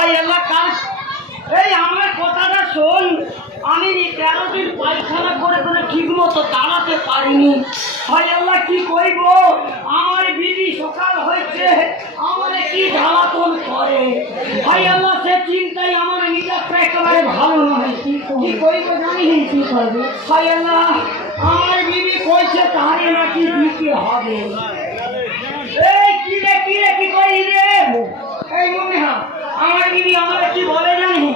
ভাই আল্লাহ কাল এই আমার কথাটা শোন, আমি 13 দিন পায়খানা করে করে ঠিক মতো দাঁড়াতে পারিনি। ভাই আল্লাহ কি কইব, আমার বিবি সকাল হয়েছে আমার কি জ্বালাতন করে। ভাই আল্লাহ সে চিন্তায় আমার নিজেরটা একেবারে ভালো নয়। কি কইব জানি কি করবে। ভাই আল্লাহ আমার বিবি কইছে তারে নাকি দিতে হবে। এই কি রে কি করি রে, এই মনে হয় আমার বিবি আমার কি বলে জানি,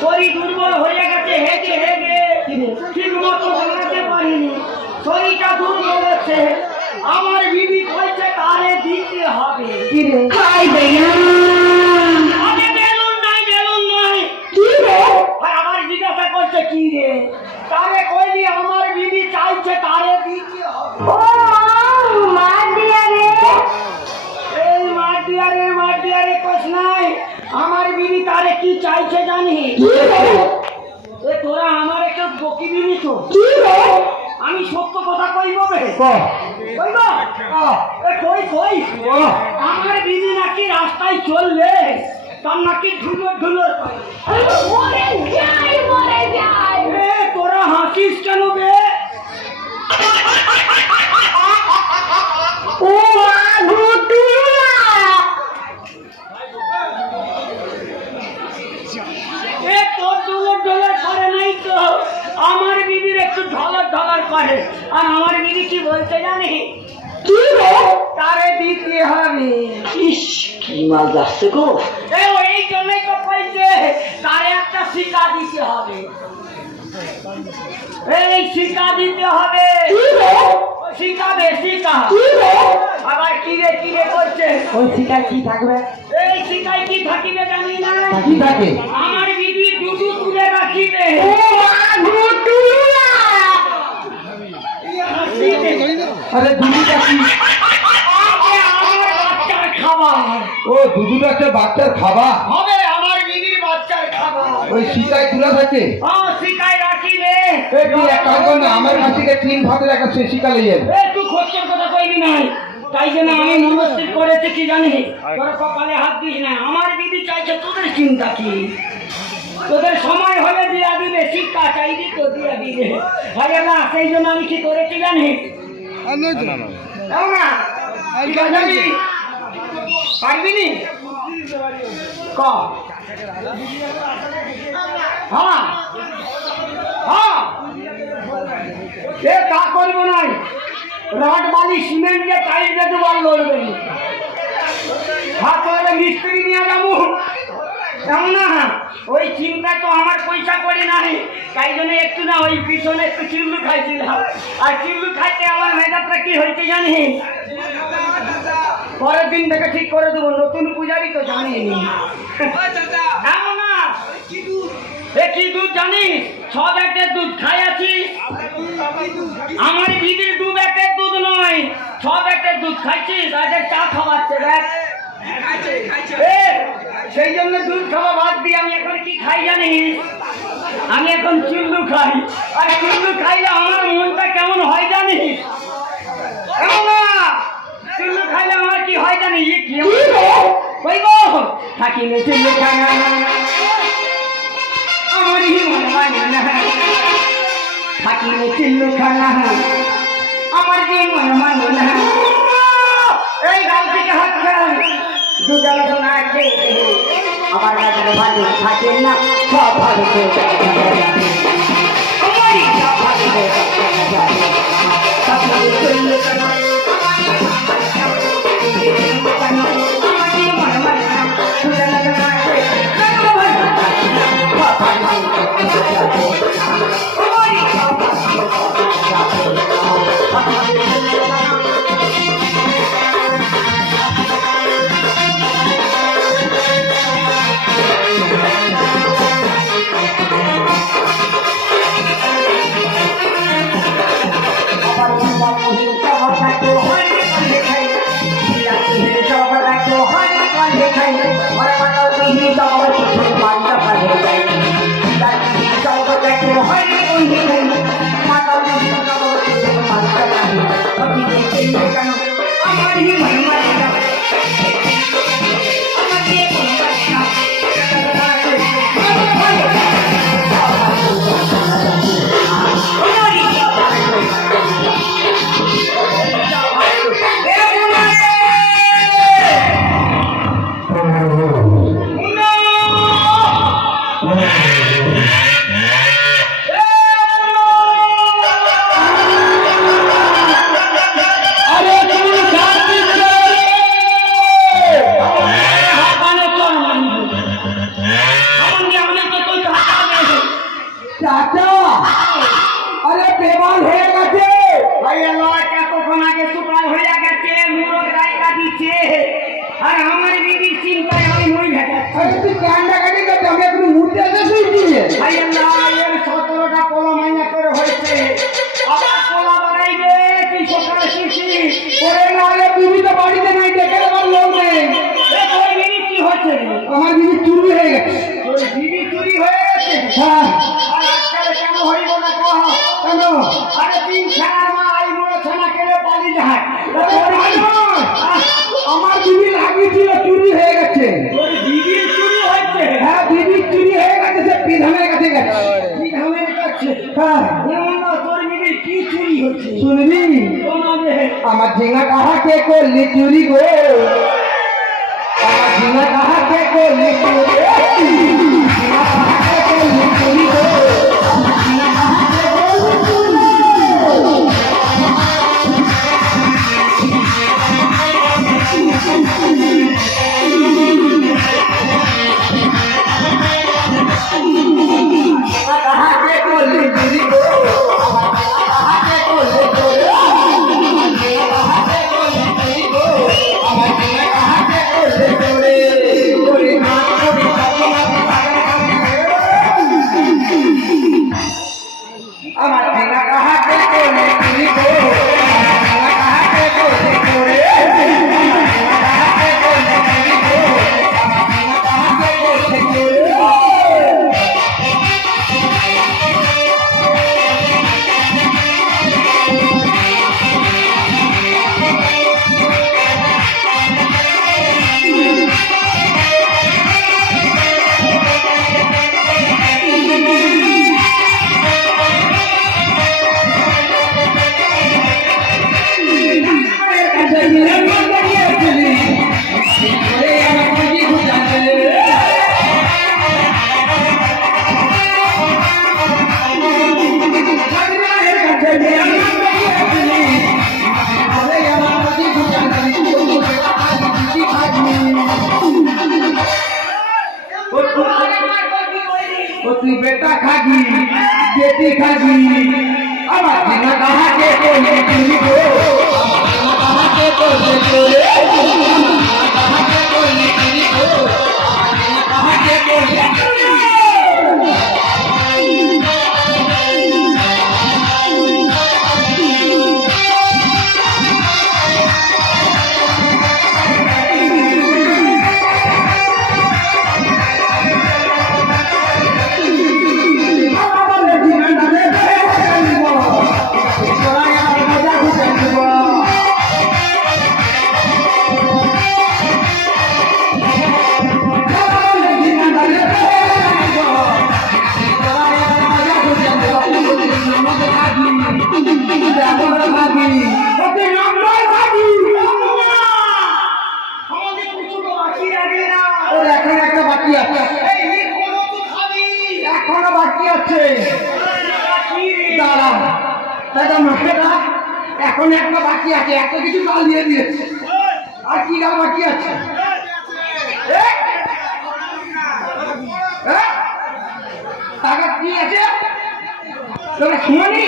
শরীর দুর্বল হয়ে গেছে, হেগে হেগে ঠিক মতো বানাতে পারিনি, শরীরটা দুর্বল হচ্ছে। আমার বিবি কইছে তারে দিতে হবে। কি রে খাইবে না, আরে বেলুন নাই কি রে। আবার জিজ্ঞাসা করছে কি রে, তারে কইলি আমার বিবি চাইছে তারে দিতে হবে। ও মা দিয়া রে, এই মা দিয়া রে কস নাই, আমার বিবি তারে কি চাইছে জানি। এ তোরা আমার একটু বকি দিবি তো। কি রে আমি সত্য কথা কইব বে, কইব কই আমার বিবি নাকি রাস্তায় চললে তার নাকি ঢুলোর মরে যায়। এ তোরা হাসিস কেন বে? ও আমার বিবির একটু ঢলার করে। আর আমার বিবি কি বলতে জানি, কি রে তারে দিতে হবে। ইস কি মাল যাচ্ছে গো। এই জন্যই তো কইছে তারে একটা শিকা দিতে হবে। এই শিকা দিতে হবে। কি রে শিকাবে শিকা। কি রে আবার কি রে করছে। ওই শিকায় কি থাকবে? এই শিকায় কি থাকিবে জানি না। কি থাকে? আমার বিবি দুধ তুলে রাখিবে। ও দুধ আরে দুধটা কি? আমার বাচ্চার খাবার। ও দুধটা একটা বাচ্চার খাবার হবে, আমার বিবির বাচ্চার খাবার। ওই শিকায় তুলা থাকে। শিকায় রাখিবে। তুই এক কাজ কর না, আমার কাছ থেকে 3 ভাতের একটা শিকা লইয়ে তুই খরচের কথা কইবি নাই, তাই জন্য আমি মনস্থির করেছি কি জানি, তোরা কপালে হাত দিস না। আমার বিবি চাইছে, তোদের চিন্তা কি? তোদের সময় হলে দিয়া দিবে, শিক্ষা চাইবি তো দিয়া দিবে। ভাই না সেই জন্য আমি কি করেছি জানি, পারবি নি ক সে তা করবো নাই, রড বালি সিমেন্ট দিয়ে টাইট দিয়ে দেবো, আর লড়বে হাত ধরে মিস্ত্রি নিয়ে যাবো এমন না। ওই চিন্তা তো আমার পয়সা করি নাই, তাই জন্য একটু না ওই পিছনে একটু চিল্লু খাইছিলাম। আর চিল্লু খাইতে আমার মেজাজটা কি হয়েছে জানি, পরের দিন থেকে ঠিক করে দেবো। নতুন পূজারি তো জানিনি এমন না। এ কি দুধ জানিস? 6 ব্যাটের দুধ খাই আছি। আমার বিবির 2 ব্যাটের দুধ নয়, 6 ব্যাটের দুধ খাইছিস। আজ চা খাওয়াচ্ছে দেখ, সেই জন্য দুধ খাওয়া বাদ দিয়ে আমি এখন কি খাই জানিস? আমি এখন চিল্লু খাই। আর চিল্লু খাইলে আমার মনটা কেমন হয় জানিস? চিল্লু খাইলে আমার কি হয় জানিস? কইব থাকিলে চিল্লু খানা আমারই মনে হয় না, থাকিলে চিল্লু খানা আমার যে মনে মানে না। এই গাল থেকে হাত খেয়াল দুজন আছে আমার কাছে ভালো থাকে না, সব ভালো আমার আর আমার বিবির চিন্তায় আমি মই ভেটাচ্ছি। আরে তুই কান্ডা কাটি করতে আমি এখন মূর্তি আছে শুই দিয়ে ভাই আল্লাহ, এর 17টা পোলা মাইনা করে হয়েছে, আবার পোলা বানাইবে, তুই সকালে শিখিস। ওরে না রে বিবি তো বাড়িতে নাই, দেখে আমার লোক নেই। এ তোর বিবি কি হয়েছে? আমার বিবি চুরি হয়ে গেছে। তোর বিবি চুরি হয়ে গেছে? হ্যাঁ আর আজকালে কেন হইব না কহ? কেন? আরে 3 ছানার মা আই বড় ছানা কেড়ে পালি যায়। ওরে ভাই নয়, আমার বিবি লাগিয়েছিল চুরি হয়ে গেছে। তোর বিবির চুরি হয়েছে? হ্যাঁ বিবি চুরি হয়ে গেছে, সে বিধানের কাছে গেছে। কি ধামের কাছে? হ্যাঁ যেমন না, তোর বিবির কি চুরি হচ্ছে? শুনবি, শোনাবে। আমার ঝিঙা কাহাকে করলি চুরি গো, আমার ঝিঙা কাহাকে করলি চুরি, ঝিঙা কাহাকে করলি চুরি গো, ঝিঙা কাহাকে করলি চুরি। ঝিঙা কাহাকে করলি চুরি গো, আমার ঝিঙা কাহাকে করলি চুরি, আমার ঝিঙা কাহাকে করলি চুরি গো, আমার ঝিঙা কাহাকে করলি চুরি। ওরে মা ওরে বাবা, আমার ঝিঙা কাহাকে করলি চুরি গো, আমার ঝিঙা কাহাকে করলি চুরি, আমার ঝিঙা কাহাকে করলি চুরি গো, আমার ঝিঙা কাহাকে করলি চুরি। তুই বেটা খাগি বেটি খাগি, আমার ঝিঙা কাহাকে করলি চুরি গো, আমার ঝিঙা কাহাকে করলি চুরি, আমার ঝিঙা কাহাকে করলি চুরি গো, আমার ঝিঙা কাহাকে করলি চুরি। আমাদের কিছু তো বাকি রাখলি না। এখন একটা বাকি আছে, এই এখনো তো খাবি। এখনো বাকি আছে। কি রে? দাঁড়া দাদা মাসেরা, এখন একটা বাকি আছে, এত কিছু গাল দিয়ে দিয়েছে, আর কি গাল বাকি আছে? এ? এ? টাকা কি আছে তোরা শুনি,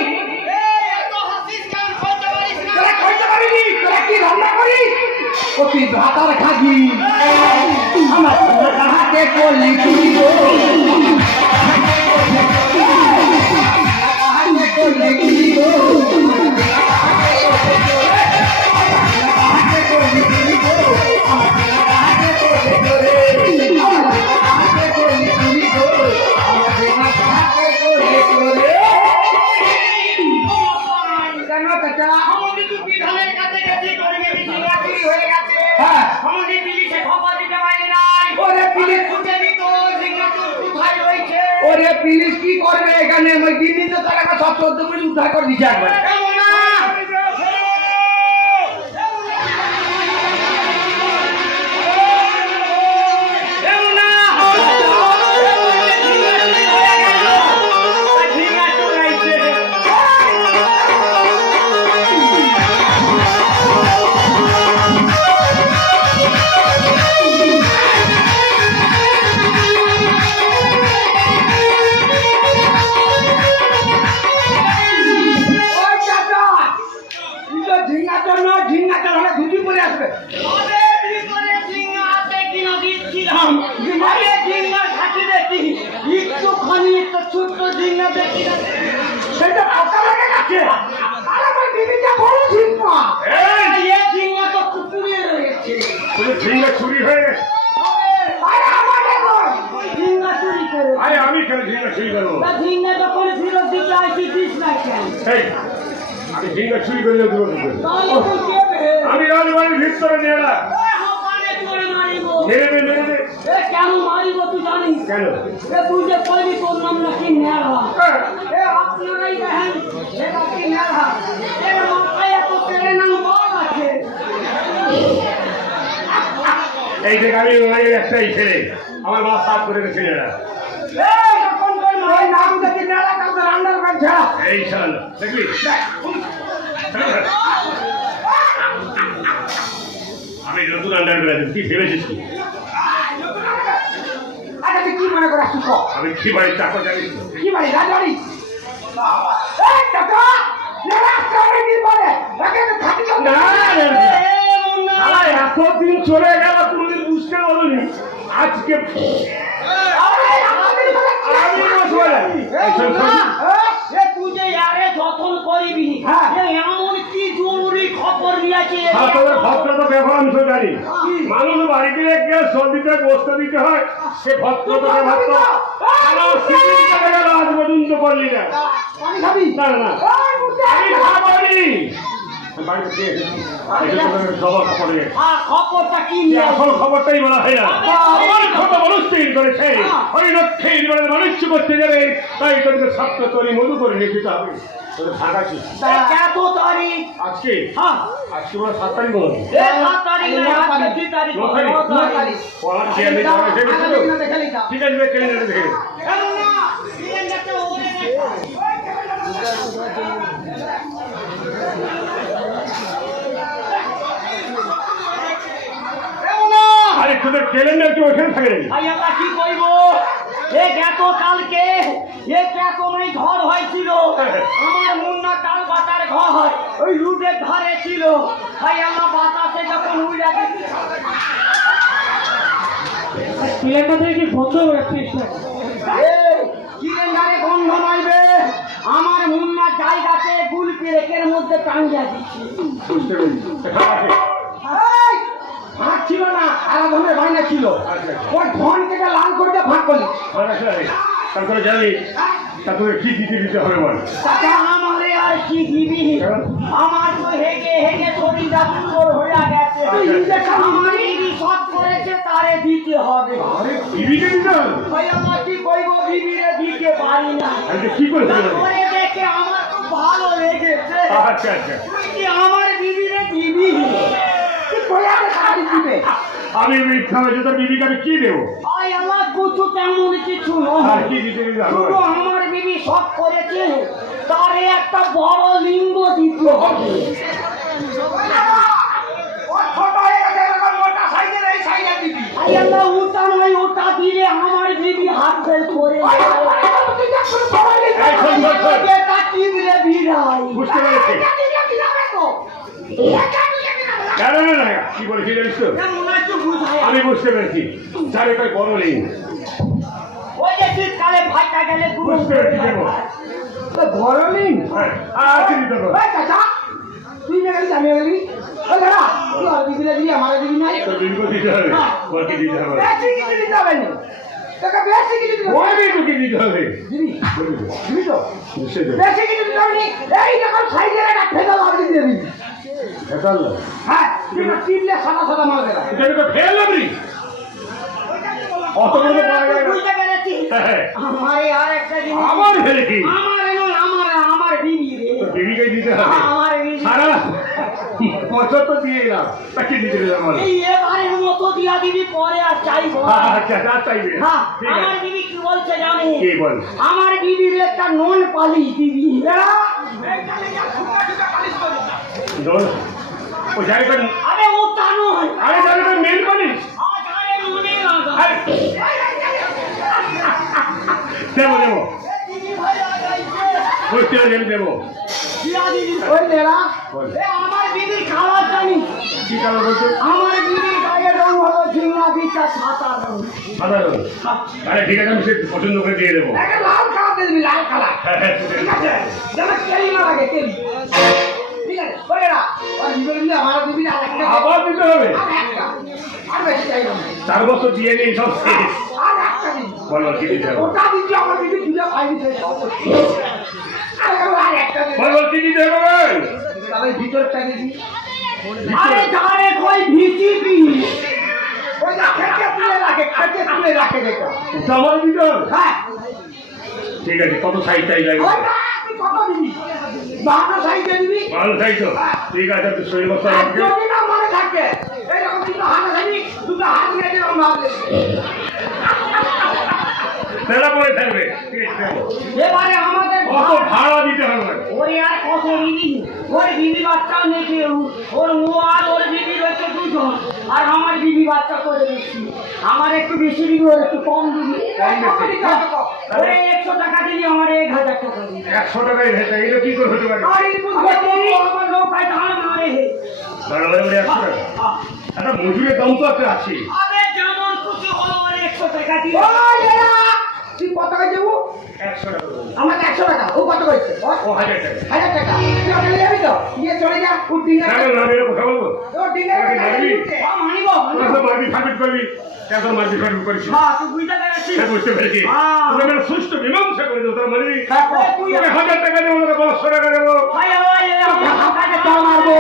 তোরা কইতে পারিনি, তোরা কি রান্না করিস? ও তুই ভাতার খাবি, আমার হাতে করলি চুরি গো, হাতে করলি চুরি গো, হাতে করলি চুরি গো, আমার হাতে করলি চুরি, আমার হাতে করলি চুরি গো, আমার হাতে করলি চুরি। কেন চাচা? আমাদের তো বিধানের কাছে গেছি, তোর বিবি ঝিঙা চুরি হয়ে গেছে। হ্যাঁ। আমাদের পুলিশে খবর দিতে পারি নাই। ওরে পুলিশ, খুঁজে তো ঝিঙা চুর কোথায় রয়েছে? ওরে পুলিশ কি করবে এখানে? ওই দিনই তো টাকা সব 14 কোটি উদ্ধার করে দিচ্ছে একবার। এমন না। এমন না। ঝিঙা চুর হয়েছে। ওই চাচা, তুই তো ঝিঙ্গা চোর নয়, ঝিঙ্গা চোর হলে ধুতি পরে আসবে। আমাদের ভিতরে ঝিঙা ঝিঙ্গা দেখি না। সেটা পোকা লেগে গেছে। আরে আমার বিবিটা বড় ঝিঙ্গা। এ ঝিঙ্গা তো কুকুরে রয়েছে। তুমি ঝিঙ্গা চুরি হয়ে গেছে। আরে আমাকে কর। ঝিঙ্গা চুরি করে। আরে আমি কেন ঝিঙ্গা চুরি করবো? তা ঝিঙ্গা যখন ফেরত দিতে আসি দিস না কেন? এই, আমি ঝিঙ্গা চুরি করে দেবো কি করে? তাহলে তুই কে বে? আমি রাজবাড়ির ভিতরে নিয়ে এলাম। হাঁপানে করে মারিব। মেরে দে, মেরে দে। এ কেন মারিব তুই জানিস? কেন? এ তুই যে কইবি তোর নাম নাকি নেড়া। হ্যাঁ। এ আপনারাই দেখেন এ নাকি নেড়া। এর মাথায় এত তেরে নাম বাল আছে। এই দেখ আমি ওই একটাই ছেলে, আমার মা সাফ করে গেছে এরা। এই যখন তোর মা ওই নাম দেখি মেলা কাউকে রান্নার বাচ্চা। এই শাল দেখলি? আমি নতুন আন্ডার বেড়াচ্ছি, কি ভেবেছিস কি? আরে তুই কি মনে করে আসছিস? আমি কি বাড়ির চাকর জানিস? কি বাড়ি রাজবাড়ি? এই টাকা মেলা করে কি বলে? তাকে তো খাতি কর না। শালা এতদিন চলে গেল, কোনদিন বুঝতে পারোনি। আজকে আরে আমাদের বলে কি? আমি বসবো না। এই শোন, শোন। এ তুই যে আরে যতন করিবি হ্যাঁ। এ এমন কি জরুরি খবর নিয়েছে আর তোদের ভদ্রতা ব্যবহার আমি তো জানি। মানুষ বাড়িতে গিয়ে সর্দিতে গোস্ত দিতে হয়, সে ভদ্রতা ব্যবহার তো গেল আজ পর্যন্ত করলি না। পানি খাবি? না না, এই মুর্দে আমি খাবনি। বাড়িতে দিয়ে এসেছি। এই যে তোদের খবর খবর নিয়ে। খবরটা কি এই নিয়ে আসল খবরটাই বলা হয় না। আমার ছোট মানুষ তৈরি করেছে, ওই লক্ষ্যে এবারে মানুষ করতে যাবে, তাই তোদের ছাত্র তৈরি মধু করে নিয়ে যেতে হবে। তোদের ভাগ আছে কত তারিখ আজকে? হ্যাঁ আজকে বলে 7 তারিখ বলো। এ 7 তারিখ না আজকে 2 তারিখ 9 তারিখ? 9 তারিখ পড়ার চেয়ার নেই, পড়ার চেয়ার নেই তো? আগে দেখে লিখা। ঠিক আছে, ক্যালেন্ডারে দেখে নেবো। এমন না সিলিন্ডারটা ওরে আরে তোদের ক্যালেন্ডার কি ওখানে থাকে নাকি? ভাই আমরা কি কইব এ গত কালকে এ কেমন ঘর হয়েছিল আমার মুন্না কাল বাটার ঘর ওই রুটের ধারে ছিল ভাই আমরা বাতাসে যখন উড়ে গেছি সিলিন্ডার কি বন্ধ হয়ে যাচ্ছে? সিলিন্ডারে গন্ধ মারবে আমার মুন্না জায়গাতে গুল পেরেকের মধ্যে টাঙ্গিয়া দিচ্ছি বুঝতে পেরেছি। খারাপ আছে। এই ভাগ ছিল না, আলাদা ভাইনা ছিল। ওই ধন থেকে লাল করে দিয়ে ভাগ করলি। খারাপ আছে আরে। তারপরে জানি তারপরে কি দিতে দিতে হবে বল। টাকা আমারে আর কি দিবি আমার তো হেগে হেগে শরীরটা সুন্দর হয়ে গেছে আমার দিদি সব করেছে তারে দিতে হবে আরে টিভিতে দিতে হবে? ভাই আমরা কি কইব দিদিরে দিতে পারি না আরে কি করে দিতে হবে? তারপরে দেখে আমার খুব ভালো লেগেছে আচ্ছা আচ্ছা। তুই কি আমার দিদিরে দিবি তুই কই আগে টাকা দিবি? আমি মিথ্যা হয়েছে তোর বিবিকে আমি কি দেবো? ভাই আমার কিছু তেমন কিছু আর নয় কি দিতে দিতে হবে? শুধু আমার দিদি সব করেছে তারে একটা বড় লিঙ্গ দিতে হবে ও ছোট হয়ে গেছে, এরকম মোটা সাইজের এই সাইজে দিবি। ভাই আমরা ওটা নয় ওটা দিলে আমার দিদি হাত ফেল করে ওই তুই দেখ শুরু সবাই এই শোন, শোন, শোন। এটা টিমরে ভিড়াই বুঝতে পেরেছি। কেন না না কি বলেছি জানিস তো? মনে হচ্ছে বুঝাই আমি বুঝতে পেরেছি। যারে কই বড় লিং। ওই যে শীতকালে ভাইটা গেলে গুরু বুঝতে পেরেছি দেবো। গরমিন হ্যাঁ, আর কি দিতে হবে? ওই চাচা তুই যে গেলি আমি গেলি ওই দাদা তুই আর দিদিলে দিবি আমার দিবি নাই তোর বিবিকে দিতে হবে। ওর কি দিতে হবে? বেশি কিছু দিতে হবে না তোকে বেশি কিছু দিতে হবে ওই বিবিকে দিতে হবে। দিবি দিবি তো নিশ্চয়ই দেবো। বেশি কিছু দিতে হবে না। এই যখন সাইজের একটা ফেদা লাগি দিয়ে দিবি এটা আল্লাহ। হ্যাঁ তুই না চিনলে সাদা সাদা মাল দেবা এটা তো ফেল লাগলি। অত বড় পাওয়া যায় না। বুঝতে পেরেছি হ্যাঁ, আমারে আর একটা জিনিস আবার ফেলে কি? আমার বিবি রে তোর বিবিকে দিতে হবে। আমার বিবি সারা বছর তো দিয়ে এলাম। তাকে দিতে দিলাম বলো। এই এবারের মতো দিয়া দিবি পরে আর চাইবো না। আচ্ছা যা চাইবে। হ্যাঁ ঠিক আমার আছে। বিবি কি বলছে জানি কি বল? আমার বিবির একটা নন পালিশ দিবি দোল। ও জায়গাটা আরে ও তা নয় আরে জায়গাটা মেন পালিশ। আজ আরে মনে লাগা আরে দেবো দেবো। দিদি ভাই আগাইছে বুঝতে পেরেছি দেবো। দিয়া দিবি ওই দেরা বল। এ আমার বিবির খাবার জানি কি কালার বলছো? আমার বিবির গায়ের রং হলো ঝিঙ্গা বিটা সাদা রং সাধারণ। আরে ঠিক আছে আমি সে পছন্দ করে দিয়ে দেবো। একটা লাল কাপ দিবি লাল কালার ঠিক আছে যেন কেলি না লাগে কেলি ঠিক আছে বলে না আর বিবেক দিলে আমার দিবি আর একটা আবার দিতে হবে আর একটা আর বেশি চাই না 4 বছর দিয়ে নেই সব শেষ আর একটা দিবি বলো কি দিতে হবে ওটা দিবি আমার দিবি দুটো পাই দিতে আর একটা দিবি বলো কি দিতে হবে তাহলে ভিতরটা দিবি আরে যারে কই ভিটিপি ওই যা খেতে তুলে রাখে দেখো আমার দিতে হবে হ্যাঁ ঠিক আছে কত সাইজ চাই লাগবে ওইটা তুই কত দিবি বাহানো সাইজে দিবি ভালো সাইজ তো ঠিক আছে তুই শরীর বস্তা আর রাখবে যদি না মনে থাকে এইরকম দুটো হাতে দিবি দুটো হাত নিয়ে যেরকম ভাবলে তেলা পরে থাকবে ঠিক আছে এবারে আমাদের কত ভাড়া দিতে হবে ওরে আর কত বিবি ওর বিবি বাচ্চাও নেই কেউ ওর ও আর ওর বিবি রয়েছে দুজন আর আমার বিবি বাচ্চা করে দিচ্ছি আমার একটু বেশি দিবি ওর একটু কম দিবি ওরে 100 টাকা দিবি আমার 1000 টাকা দিবি 100 টাকায় হেঁটে এগুলো কি করে হতে পারে আর এই বুঝবে তুমি আমার নৌকায় ধান মারে হে বড় বড় 100 টাকা একটা মজুরের দাম তো একটা আছে আরে যেমন খুশি হলো ওর 100 টাকা দিবি ওই এরা তুই কত টাকা দেবো 100 টাকা আমার 100 টাকা ও কত কইছে ও 1000 টাকা 1000 টাকা তুই ওখানে যাবি তো গিয়ে চলে যা ওর দিনে না না আমি কথা বলবো ওর দিনে মানিব তোরা তো মার্কেট ফার্মেট করবি কেন মার্কেট ফার্মেট করিস হ্যাঁ তুই বুঝতে পেরেছিস সে বুঝতে পেরেছি তোরা মানে সুষ্ঠু মীমাংসা করে দেবো তার মানে তুই তোকে 1000 টাকা দেবো তোকে 500 টাকা দেবো ভাই ওই আমাকে তো মারবো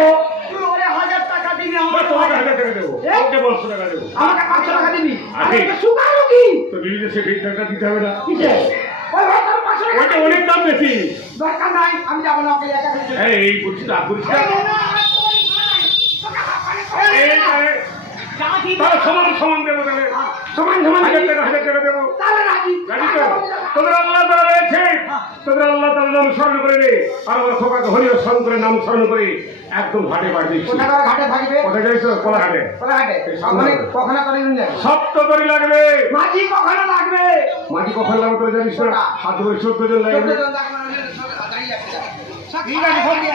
তুই ওরে 1000 টাকা দিবি আমার তোমাকে 1000 টাকা দেবো ওকে 500 টাকা দেবো আমাকে 500 টাকা দিবি আরে। আমি তো শুকালো কি তো বিবিতে সে ফিট টাকা দিতে হবে না কিসে ওই ভাই তোর 500 টাকা ওইটা অনেক দাম বেশি দরকার নাই আমি যাবো না ওকে একা করে এই বুঝছিস আগুরিস না যা দিবি তাহলে সমান সমান দেবো তাহলে সমান সমান 1000 টাকা দেবো তাহলে রাজি জানি তো তোদের আল্লাহ তাআলা রয়েছে তোদের আল্লাহ তাআলার নাম স্মরণ করে নে আর আমরা খোকাকে হরিও স্মরণ করে নাম স্মরণ করে একদম ঘাটে পাঠিয়ে দিচ্ছি কোথা করে ঘাটে থাকবে কোথায় যাইছো কোলা ঘাটে কোথা ঘাটে সামনে কখনো করে নিয়ে যাবে সপ্ত করে লাগবে মাঝি কখনো লাগবে মাটি কখন লাগবে তোরা জানিস না 7 বছর 14 জন লাগবে ঠিক আছে ফোন দিয়ে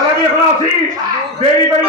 আমি এখন আছি দেরি করে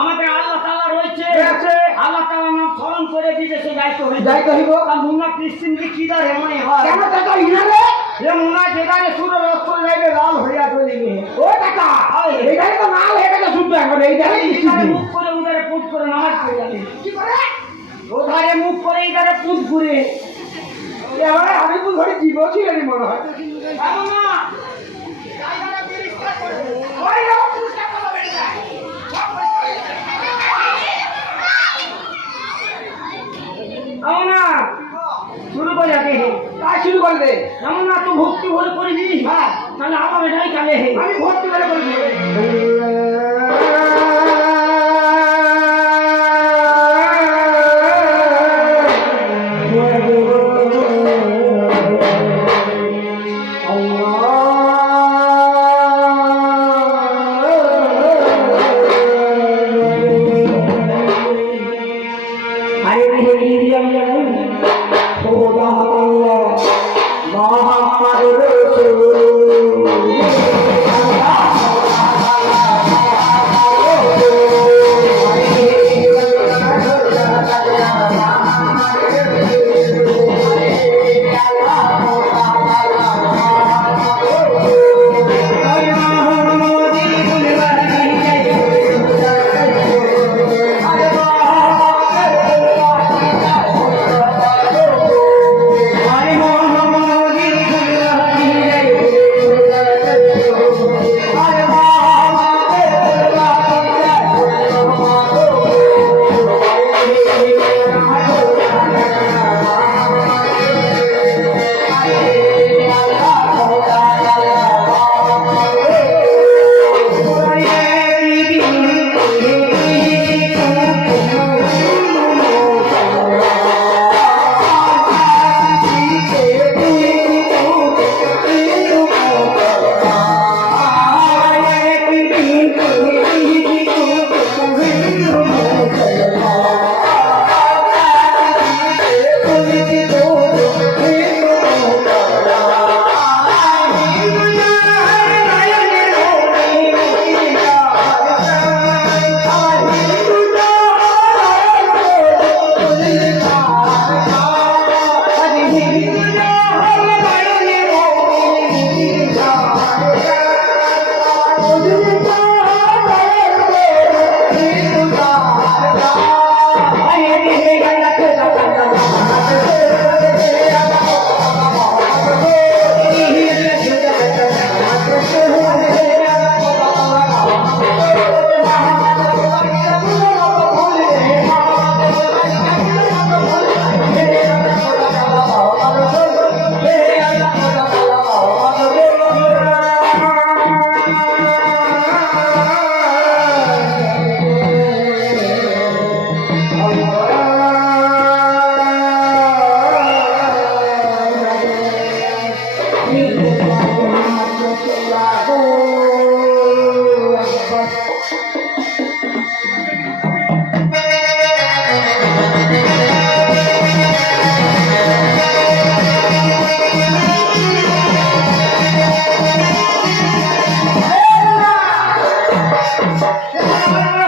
আমাদের আল্লাহ তাআলা রয়েছে আছে। আল্লাহ তাআলা নাম স্মরণ করে বিদেশে যাইতে হইবে যাইতে হইব। আর মুন্না ক্রিশ্চিয়ান কি দার এমন হয় কেন টাকা ইনারে এ মুন্না যেখানে সুর রক্ত যাইবে লাল হইয়া চলিবে ও টাকা এইটাই তো নাল হয়ে গেছে শুদ্ধ এখন এইটাই এইখানে মুখ করে উধারে পুট করে নামাজ পড়ে যাবে কি করে ওধারে মুখ করে এইধারে পুট ঘুরে এবারে আমি তো ধরে জীব ছিল মনে হয় এমন না ওই রকম পুরস্কার কত বেড়ে যায় এমন না শুরু করে যাবে তাই শুরু করে দে এমন না তুই ভক্তি করে করবি হ্যাঁ তাহলে আমার এটাই কালে হে আমি ভর্তি করে বলবো মহামারী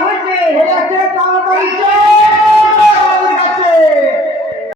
হয়েছে তাড়াতাড়ি